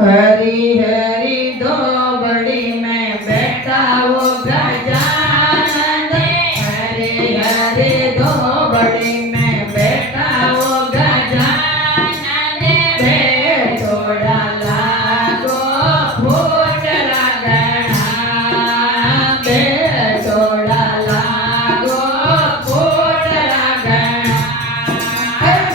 हरी हरी धोबड़ी में बैठा वो गजानन। हरी हरी धोबड़ी में बैठा वो गजानन। बेटोड़ा लागो फूट रगड़ा। बेटोड़ा लागो फूट रगड़ा।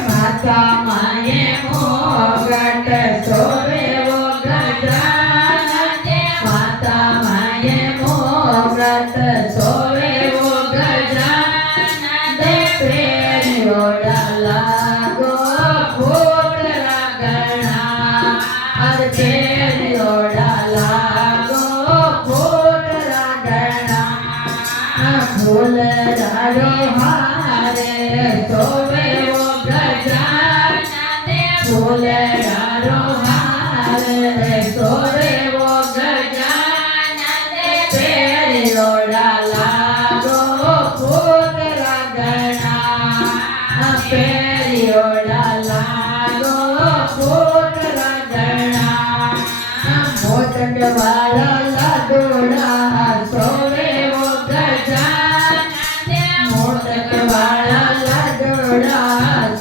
माता माये मोगट सोवे वो गजानन। माता माये मोगट सोवे वो गजानन। पेरियोड़ा लागो फूट रगड़ा। अरे पेरियोड़ा लागो फूट रगड़ा। फूल रारो हारे सोवे वो गजानन। फूल रारो हारे सोवे वो गजानन। पेरियोड़ा लागो फूट रगड़ा। पेरियोड़ा लागो फूट रगड़ा। मोदक वाला लाडूड़ा सोवे वो गजानन। मोदक वाला लाडूड़ा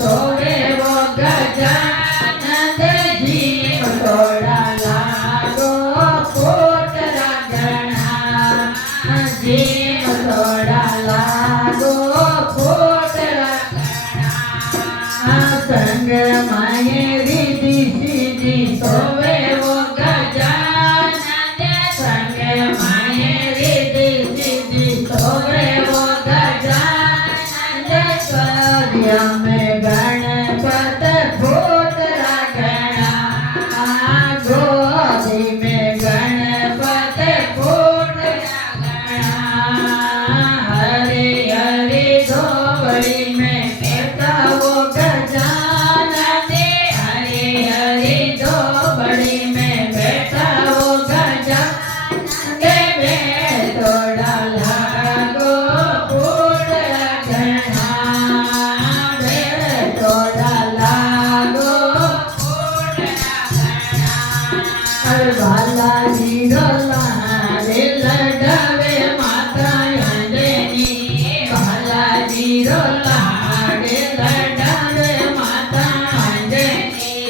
सोवे वो गजानन। जीव तोड़ा लागो फूट रगड़ा। जीव तोड़ा लागो फूट रगड़ा। संग माये रिधि सिद्धि सोवे वो गजानन। संग माये रिधि सिद्धि सोवे वो गजानन। स्वर्ग में गणपत फूट रगड़ा। गोदी में गणपत फूट रगड़ा। हरी हरी धोबड़ी में बैठा वो गजानन। हरी हरी धोबड़ी में बैठा वो गजानन। बेटोड़ा लागो फूट रगड़ा। बेटोड़ा लागो फूट रगड़ा। अरे बालाजी डोलारे लडावे माता अंजनी। बालाजी डोलारे लडावे माता अंजनी।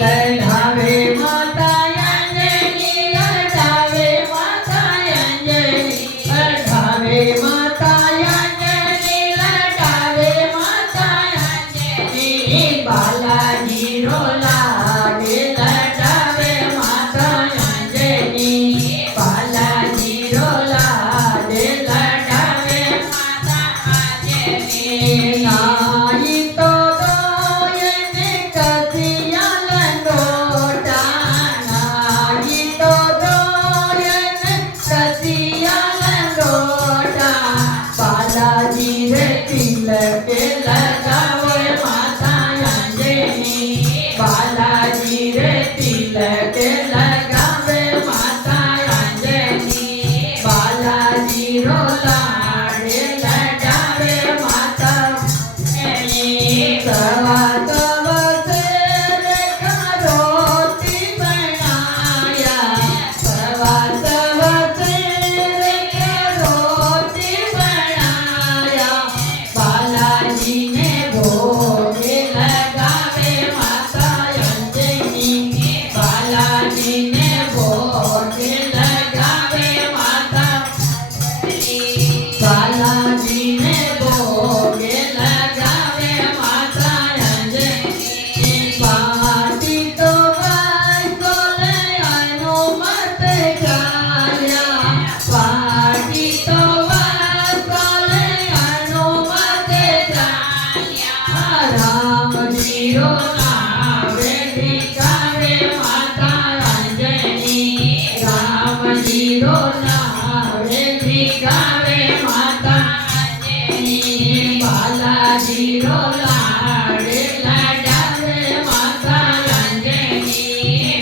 लडावे माता अंजनी। लडावे माता अंजनी। लडावे माता अंजनी। लडावे माता अंजनी। बालाजी डोलारे लडावे माता अंजनी। बालाजी डोलारे लडावे माता अंजनी। नाई तो दोयन कथिया लंगोटा। नाई तो दोयन कथिया लंगोटा। बालाजी रे तिलक लगावे माता अंजनी। बालाजी रे तिलक लगावे माता अंजनी। बालाजी रो लाडे लडावे माता अंजनी। सवा सवा शेर का रोटी बनाया। सवा सवा शेर का रोटी बनाया। बालाजी ने भोग लगावे माता अंजनी। बालाजी ने भोग लगावे माता अंजनी। बालाजी ने भोग लगावे माता अंजनी। पाटी तो वासोले हनुमत गाया। पाटी तो वासोले हनुमत गाया। राम जीरो नावे दिखावे माता अंजनी। राम जीरो नावे दिखावे माता अंजनी। बालाजी रो लाडे लडावे माता अंजनी।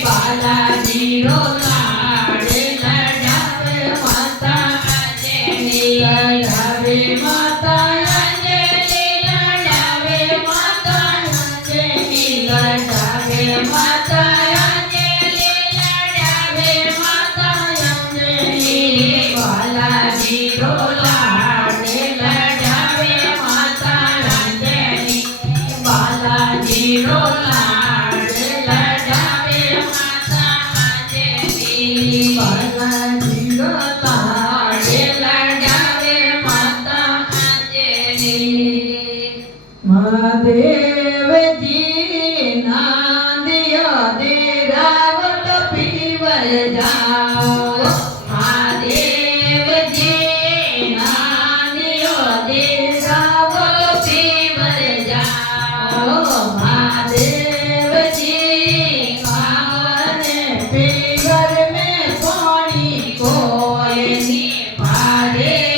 बालाजी रो लाडे लडावे माता अंजनी। लडावे माता अंजनी। लडावे माता अंजनी। लडावे माता મહાદેવજી નાંદિયા દે રાવત પીવર જાઓ મહાદેવજી નાંદિયા દે રાવત પીવર જાઓ મહાદેવજી કાને પીવર में पानी कोई नहीं पारे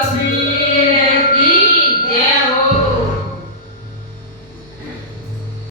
अभी